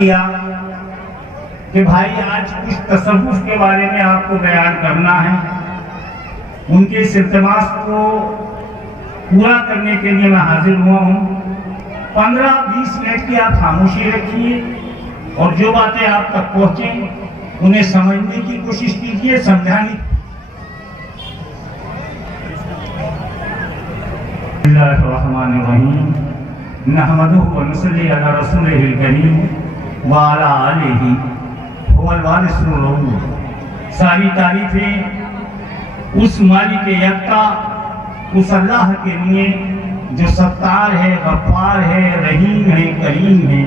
کیا کہ بھائی آج کچھ تصوف کے بارے میں آپ کو بیان کرنا ہے. ان کے اس التماس کو پورا کرنے کے لیے میں حاضر ہوا ہوں. 15-20 منٹ کی آپ خاموشی رکھیے اور جو باتیں آپ تک پہنچیں انہیں سمجھنے کی کوشش کیجیے, سمجھانے کی. بسم اللہ الرحمن الرحیم. نحمدہ ونصلی علی رسولہ الکریم وعلی آلہ هو الوارث الرحیم. ساری تعریفیں اس مالک یکتا, اس اللہ کے لیے جو ستار ہے, غفار ہے, رحیم ہے, کریم ہے,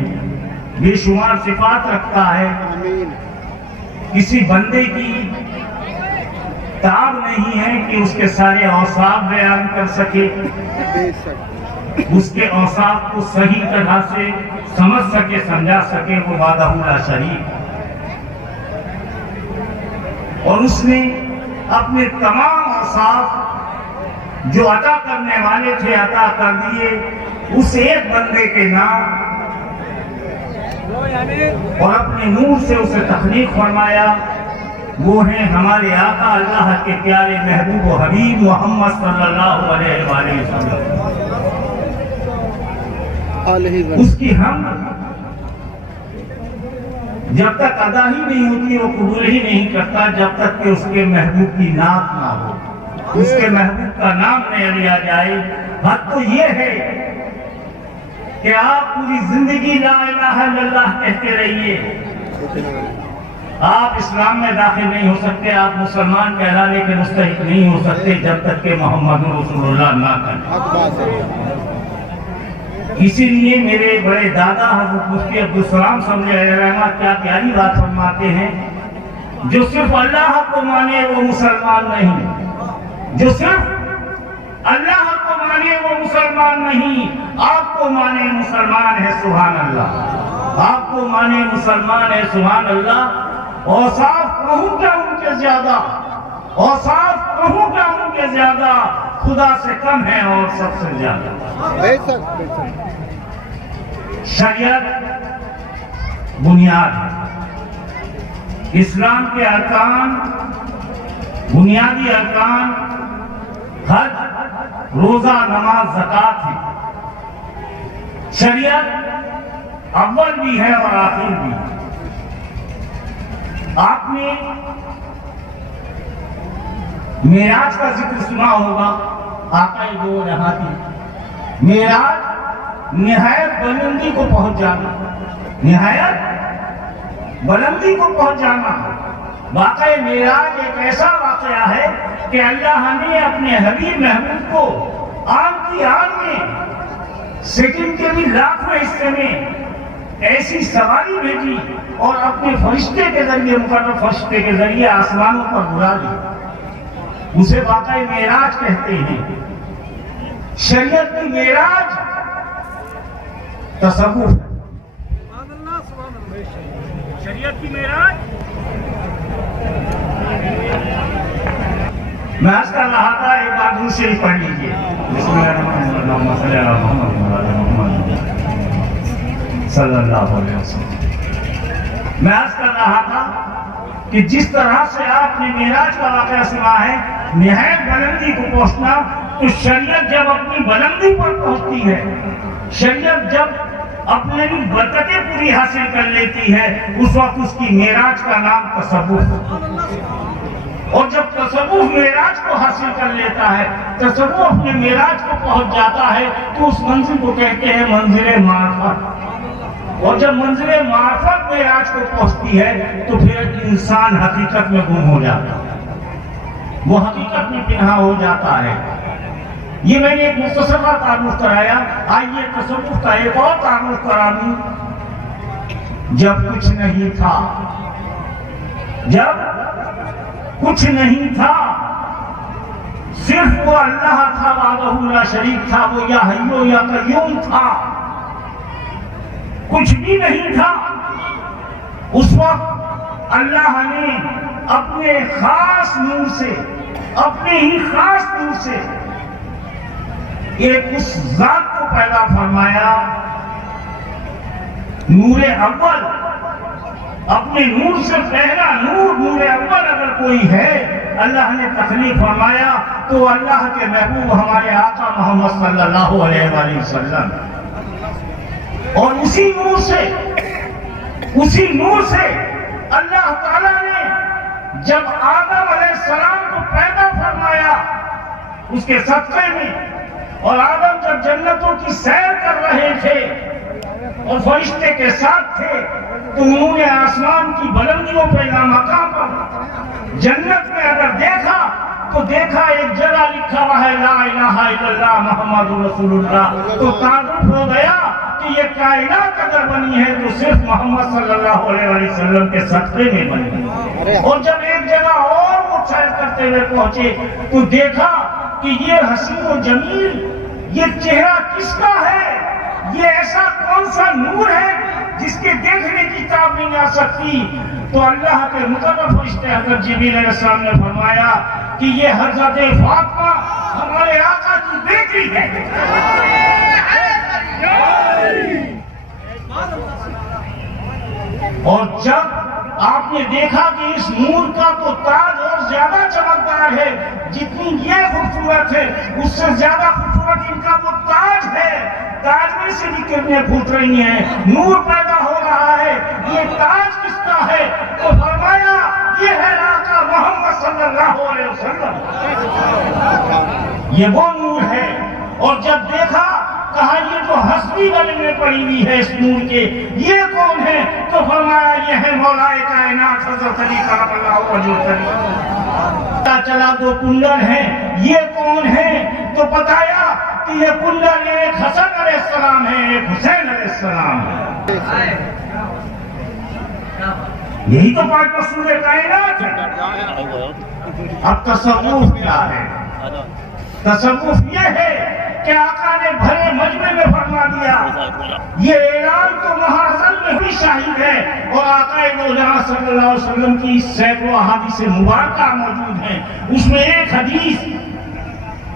بے شمار صفات رکھتا ہے. کسی بندے کی تعب نہیں ہے کہ اس کے سارے اوصاف بیان کر سکے, اس کے اوصاف کو صحیح طرح سے سمجھ سکے, سمجھا سکے. وہ وحدہ لا شریک, اور اس نے اپنے تمام اوصاف جو عطا کرنے والے تھے عطا کر دیے اس ایک بندے کے نام, اور اپنے نور سے اسے تخلیق فرمایا. وہ ہیں ہمارے آقا اللہ کے پیارے محبوب و حبیب محمد صلی اللہ علیہ وآلہ وسلم. اس کی ہم جب تک ادا ہی نہیں ہوتی, وہ قبول ہی نہیں کرتا جب تک کہ اس کے محبوب کی نعت نہ ہو, اس کے محبوب کا نام نہیں لیا جائے. بات تو یہ ہے کہ آپ پوری زندگی لا الہ الا اللہ کہتے رہیے. آپ اسلام میں داخل نہیں ہو سکتے, آپ مسلمان کہلانے کے مستحق نہیں ہو سکتے جب تک کہ محمد رسول اللہ نہ کریں. اسی لیے میرے بڑے دادا حضرت مفتی عبدالسلام صاحب علیہ رحمت کیا پیاری بات فرماتے ہیں, جو صرف اللہ کو مانے وہ مسلمان نہیں, جو صرف اللہ کو مانے وہ مسلمان نہیں, آپ کو مانے مسلمان ہے سبحان اللہ, آپ کو مانے مسلمان ہے سبحان اللہ. اوصاف کہوں کیا ان کے زیادہ, اوصاف کہوں کیا ان کے زیادہ, خدا سے کم ہے اور سب سے زیادہ. شریعت بنیاد ہے, اسلام کے ارکان, بنیادی ارکان حج, روزہ, نماز, زکوٰۃ ہے. شریعت اول بھی ہے اور آخر بھی. آپ نے معراج کا ذکر سنا ہوگا, آقا دو جہاں کی معراج نہایت بلندی کو پہنچ جانا, نہایت بلندی کو پہنچ جانا. واقعہ معراج ایک ایسا واقعہ ہے کہ اللہ نے اپنے حبیب محبوب کو آن کی آن میں سیکنڈ کے بھی لاکھویں حصے میں ایسی سواری بھیجی اور اپنے فرشتے کے ذریعے, مقرر فرشتے کے ذریعے آسمانوں پر بلا لی. اسے واقعہ معراج کہتے ہیں. شریعت کی معراج تصوف ہے. شریعت کی معراج میں عرض کر رہا تھا, ایک بار درود شریف پڑھ لیجیے. بسم اللہ الرحمن الرحیم. اللہم صلی علی محمد صلی اللہ علیہ وسلم. میں عرض کر رہا تھا کہ جس طرح سے آپ نے معراج کا واقعہ سنا ہے, نہایت بلندی کو پہنچنا, تو شریعت جب اپنی بلندی پر پہنچتی ہے, شریعت جب اپنے برکتیں پوری حاصل کر لیتی ہے, اس وقت اس کی معراج کا نام تصوف. اور جب تصوف معراج کو حاصل کر لیتا ہے, تصوف اپنے معراج کو پہنچ جاتا ہے, تو اس منزل کو کہتے ہیں منزل معرفت. اور جب منزل معرفت معراج کو پہنچتی ہے تو پھر انسان حقیقت میں گم ہو جاتا ہے, وہ حقیقت میں پنہا ہو جاتا ہے. یہ میں نے ایک مختصر تعارف کرایا. آئیے تصوف کا ایک اور تعارف کرا دوں. جب کچھ نہیں تھا, جب کچھ نہیں تھا, صرف وہ اللہ تھا, وحدہ لا شریک تھا, وہ یا حی یا قیوم تھا, کچھ بھی نہیں تھا. اس وقت اللہ نے اپنے خاص نور سے, اپنے ہی خاص نور سے ایک اس ذات کو پیدا فرمایا نور اول، اپنے نور سے پہلا نور، نور اول اگر کوئی ہے اللہ نے تخلیق فرمایا تو اللہ کے محبوب ہمارے آقا محمد صلی اللہ علیہ وآلہ وسلم، اور اسی نور سے اللہ تعالیٰ نے جب آدم علیہ السلام کو پیدا فرمایا اس کے صدقے میں، اور آدم جب جنتوں کی سیر کر رہے تھے اور فرشتے کے ساتھ تھے تو انہوں نے آسمان کی بلندیوں پہ لامقام پر جنت میں اگر دیکھا تو دیکھا ایک جگہ لکھا ہوا ہے لا الہ الا اللہ محمد رسول اللہ، تو تعجب ہو گیا کہ یہ کائنات اگر بنی ہے تو صرف محمد صلی اللہ علیہ وسلم کے صدقے میں بنی۔ اور جب ایک جگہ اور وہ سیر کرتے ہوئے پہنچے تو دیکھا کہ یہ حسین و جمیل یہ چہرہ کس کا ہے، یہ ایسا کون سا نور ہے جس کے دیکھنے کی تعبیر نہیں آ سکتی۔ تو اللہ کے مقرب فرشتے حضرت جبریل علیہ السلام نے فرمایا کہ یہ حضرت فاطمہ ہمارے آقا کی بیٹی ہے۔ اور جب آپ نے دیکھا کہ اس نور کا تو تاج اور زیادہ چمکدار ہے، جتنی یہ خوبصورت ہے اس سے زیادہ خوبصورت ان کا وہ تاج ہے، تاج میں سے بھی کرنیں پھوٹ رہی ہیں، نور پیدا ہو رہا ہے، یہ تاج کس کا ہے؟ تو فرمایا یہ ہے آقا محمد صلی اللہ علیہ وسلم، یہ وہ نور ہے۔ اور جب دیکھا کہا یہ جو ہستی گلے میں پڑی ہوئی ہے اس نور کے یہ کون ہے؟ تو فرمایا یہ ہے مولا کائنات حضرت علی کرم اللہ وجہہ۔ چلا دو کنڈل ہیں، یہ کون ہے؟ تو بتایا کہ یہ کنڈل ایک حسن علیہ السلام ہے، ایک حسین علیہ السلام ہے۔ یہی تو پاک رسول کائنات ہے۔ اب تصوف کیا ہے؟ تصوف یہ ہے کہ آقا نے بھرے مجمع میں فرما دیا، یہ اعلان تو محاذل میں بھی شاہد ہے، اور آقا دو جہاں صلی اللہ علیہ وسلم کی سینکڑوں احادیث مبارکہ موجود ہیں، اس میں ایک حدیث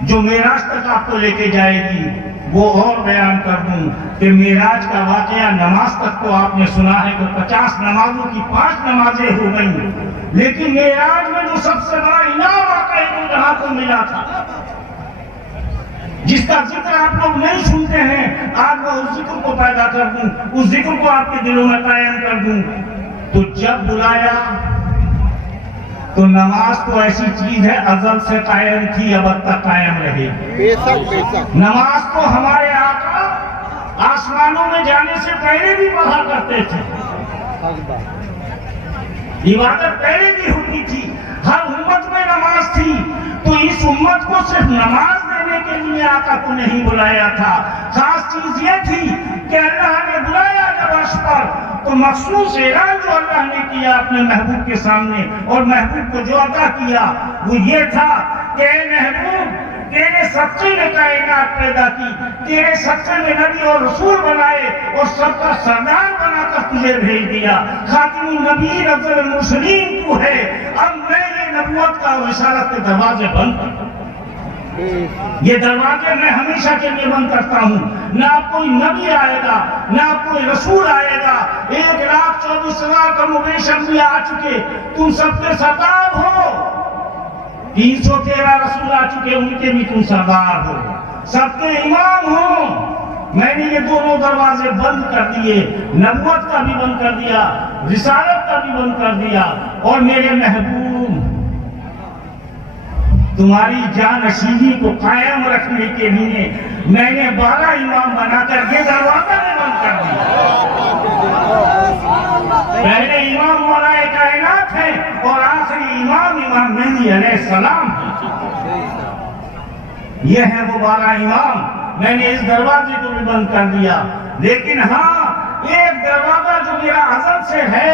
جو معراج تک آپ کو لے کے جائے گی وہ اور بیان کر دوں کہ معراج کا واقعہ نماز تک تو آپ نے سنا ہے کہ 50 نمازوں کی 5 نمازیں ہو گئیں، لیکن معراج میں جو سب سے بڑا انعام آقا دو جہاں کو ملا تھا جس کا ذکر آپ لوگ نہیں سنتے ہیں، آج میں اس ذکر کو پیدا کر دوں، اس ذکر کو آپ کے دلوں میں قائم کر دوں۔ تو جب بلایا تو نماز تو ایسی چیز ہے ازل سے قائم تھی، اب تک قائم رہے۔ نماز تو ہمارے آقا آسمانوں میں جانے سے پہلے بھی پڑھا کرتے تھے، عبادت پہلے بھی ہوتی تھی، ہر امت میں نماز تھی۔ تو اس امت کو صرف نماز دینے کے لیے آقا کو نہیں بلایا تھا، خاص چیز یہ تھی کہ اللہ نے بلایا جب عرش پر تو مخصوص اعلان جو اللہ نے کیا اپنے محبوب کے سامنے، اور محبوب کو جو عطا کیا وہ یہ تھا کہ اے محبوب تیرے صدقے میں کائنات پیدا کی، تیرے صدقے میں نبی اور رسول بنائے اور سب کا سردار بنا کر تجھے بھیج دیا، خاتم النبیین افضل المرسلین تو ہے، اب میں یہ نبوت کا رسالت کے دروازے بند کرتا ہوں۔ یہ دروازے میں ہمیشہ کے لیے بند کرتا ہوں، نہ اب کوئی نبی آئے گا نہ اب کوئی رسول آئے گا۔ 1,24,000 کم و بیش انبیاء آ چکے، تم سب کے سردار ہو، 313 رسول آ چکے، ان کے بھی تم سردار ہو، سب کے امام ہو۔ میں نے یہ دونوں دروازے بند کر دیے، نبوت کا بھی بند کر دیا، رسالت کا بھی بند کر دیا، اور میرے محبوب تمہاری جانشینی کو قائم رکھنے کے لیے میں نے 12 امام بنا کر یہ دروازہ بھی بند کر دیا۔ پہلے امام مولا کائنات ہے اور آخری امام مہدی علیہ السلام ہے۔ یہ ہے وہ 12 امام، میں نے اس دروازے کو بھی بند کر دیا۔ لیکن ہاں ایک دروازہ جو میرا ازل سے ہے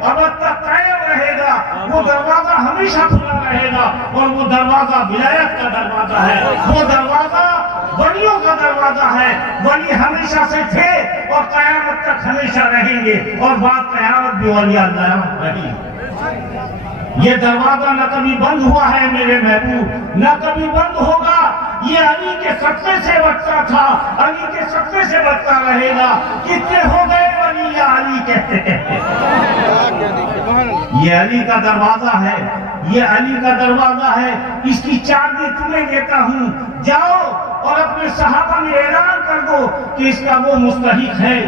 اب تک قائم رہے گا، وہ دروازہ ہمیشہ کھلا رہے گا، اور وہ دروازہ ولایت کا دروازہ ہے، وہ دروازہ ولیوں کا دروازہ ہے۔ ولی ہمیشہ سے تھے اور قیامت تک ہمیشہ رہیں گے، اور بعد قیامت بھی ولی اللہ رہی۔ یہ دروازہ نہ کبھی بند ہوا ہے میرے محبوب، نہ کبھی بند ہوگا۔ یہ علی کے صدقے سے بچتا تھا، علی کے صدقے سے بچتا رہے گا۔ کتنے ہو گئے ولی یا علی کہتے کہتے یہ علی کا دروازہ ہے، یہ علی کا دروازہ ہے، اس کی چابی تمہیں دیتا ہوں، جاؤ اور اپنے صحابہ میں اعلان کر دو کہ اس کا وہ مستحق ہے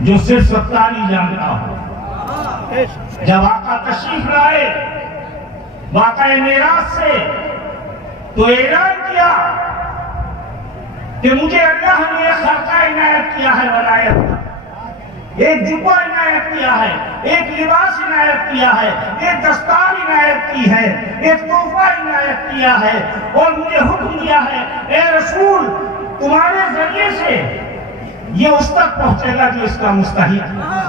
جو صرف ستار ہی جانتا ہو۔ جب آقا تشریف لائے واقعہ معراج سے تو اعلان کیا کہ مجھے اللہ نے ایک خرقہ عنایت کیا ہے ولایت کا، ایک جبہ عنایت کیا ہے، ایک لباس عنایت کیا ہے، ایک دستار عنایت کی ہے، ایک تحفہ عنایت کیا ہے، اور مجھے حکم دیا ہے اے رسول تمہارے ذریعے سے یہ اس تک پہنچے گا جو اس کا مستحق ہے۔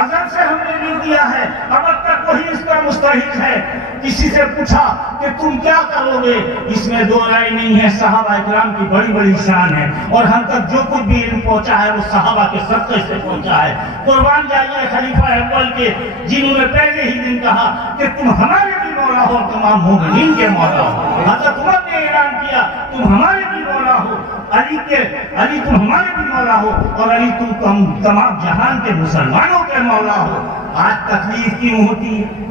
ازل سے ہم نے نہیں دیا ہے، اب تک وہی اس کا مستحق ہے۔ کسی سے پوچھا کہ تم کیا کرو گے، اس میں دو رائے نہیں ہے، صحابہ اکرام کی بڑی بڑی شان ہے، اور ہم تک جو کچھ بھی علم پہنچا ہے وہ صحابہ کے صدقے سے پہنچا ہے۔ قربان جائیے خلیفہ اول کے، جنہوں نے پہلے ہی دن کہا کہ تم ہمارے بھی مولا ہو، تمام مومنین کے مولا ہو۔ حضرت عمر نے اعلان کیا تم ہمارے بھی مولا ہو، علی تم ہمارے بھی مولا ہو، اور علی تم تمام جہان کے مسلمانوں کے مولا ہو۔ آج تکلیف کیوں ہوتی ہے؟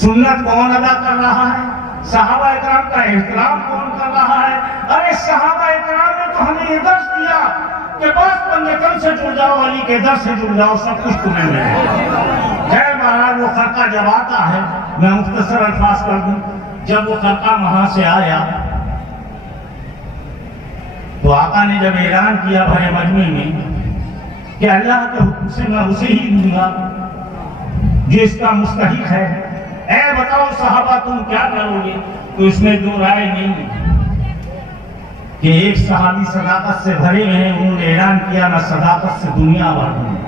سنت کون ادا کر رہا ہے؟ صحابہ اکرام کا احترام کون کر رہا ہے؟ ارے صحابہ اکرام نے تو ہمیں یہ درس دیا کہ بس پنجتن سے جڑ جاؤ، علی کے در سے جڑ جاؤ، سب کچھ تمہیں ملے گا۔ خیر بہرحال وہ خرقہ جب آتا ہے، میں مختصر الفاظ کر دوں، جب وہ خرقہ وہاں سے آیا تو آقا نے جب اعلان کیا بھرے مجمع میں کہ اللہ کے حکم سے میں اسے ہی دوں گا جو اس کا مستحق ہے، اے بتاؤ صحابہ تم کیا کرو گے، تو اس میں دو رائے نہیں کہ ایک صحابی صداقت سے بھرے ہیں، انہوں نے اعلان کیا میں صداقت سے دنیا بھر دوں گا۔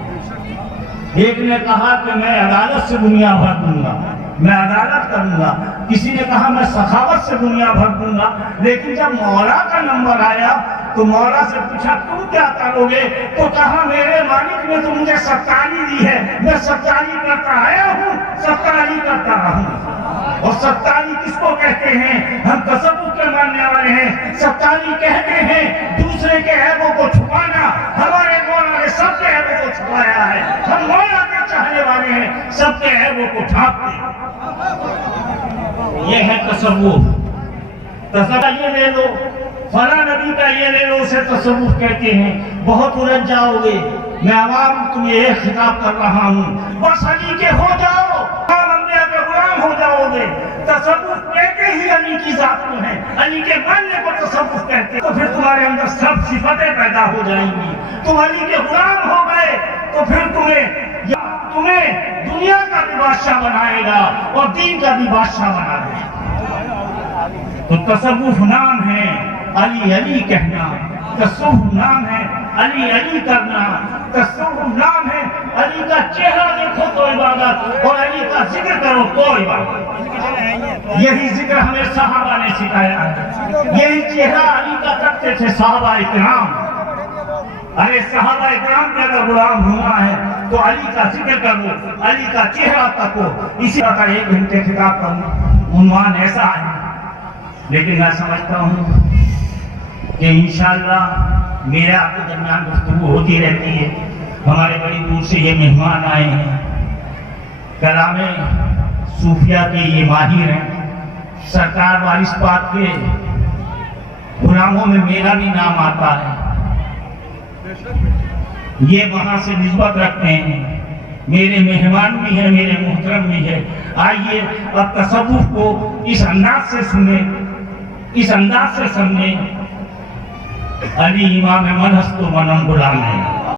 ایک نے کہا کہ میں عدالت سے دنیا بھر دوں گا، میں عدالت کروں گا۔ کسی نے کہا میں سخاوت سے دنیا بھر دوں گا۔ لیکن جب مولا کا نمبر آیا تو مولا سے پوچھا تم کیا کرو گے، تو کہا میرے مالک نے تو مجھے ستاری دی ہے، میں ستاری کرتا آیا ہوں، ستاری کرتا رہوں۔ اور ستاری کس کو کہتے ہیں؟ ہم تصوف کے ماننے والے ہیں۔ ستاری کہتے ہیں دوسرے کے عیبوں کو چھپانا، ہمارے مولا نے سب کے عیبوں کو چھپایا ہے، ہم مولا کے چاہنے والے ہیں، سب کے عیبوں کو ڈھانپتے ہیں۔ یہ ہے تصوف۔ تصوف یہ لے لو، فلاں نبی کا یہ لے لو، اسے تصوف کہتے ہیں۔ بہت الجھ جاؤ گے، میں عوام تمہیں ایک خطاب کر رہا ہوں، بس علی کے ہو جاؤ، عام انبیاء کے غلام ہو جاؤ گے۔ تصوف کہتے ہی علی کی ذات کو ہے، علی کے ماننے کو تصوف کہتے ہیں، تو پھر تمہارے اندر سب صفتیں پیدا ہو جائیں گی۔ تم علی کے غلام ہو گئے تو پھر تمہیں دنیا کا بھی بادشاہ بنائے گا اور دین کا بھی بادشاہ بنا دے گا۔ تو تصوف نام ہے علی علی کہنا، تصوف نام ہے علی علی کرنا، تصوف نام ہے علی کا چہرہ دیکھو تو عبادت، اور علی کا ذکر کرو تو عبادت۔ یہی ذکر ہمیں صحابہ نے سکھایا ہے، یہی چہرہ علی کا کرتے تھے صحابہ اکرام۔ ارے صحابہ اکرام کے اگر غلام ہونا ہے تو علی کا ذکر کرو، علی کا چہرہ تکو۔ اسی طرح کا 1 گھنٹے خطاب کروں، عنوان ایسا ہے، لیکن میں سمجھتا ہوں کہ انشاءاللہ میرے آپ کے درمیان گفتگو ہوتی رہتی ہے۔ ہمارے بڑی دور سے یہ مہمان آئے ہیں، کلام صوفیہ کے یہ ماہر ہیں، سرکار وارث پاک کے غلاموں میں میرا بھی نام آتا ہے، یہ وہاں سے نسبت رکھتے ہیں، میرے مہمان بھی ہیں، میرے محترم بھی ہیں۔ آئیے اب تصوف کو اس انداز سے سنیں، اس انداز سے سمجھیں۔ علی امام من ہست و منم غلام ہے۔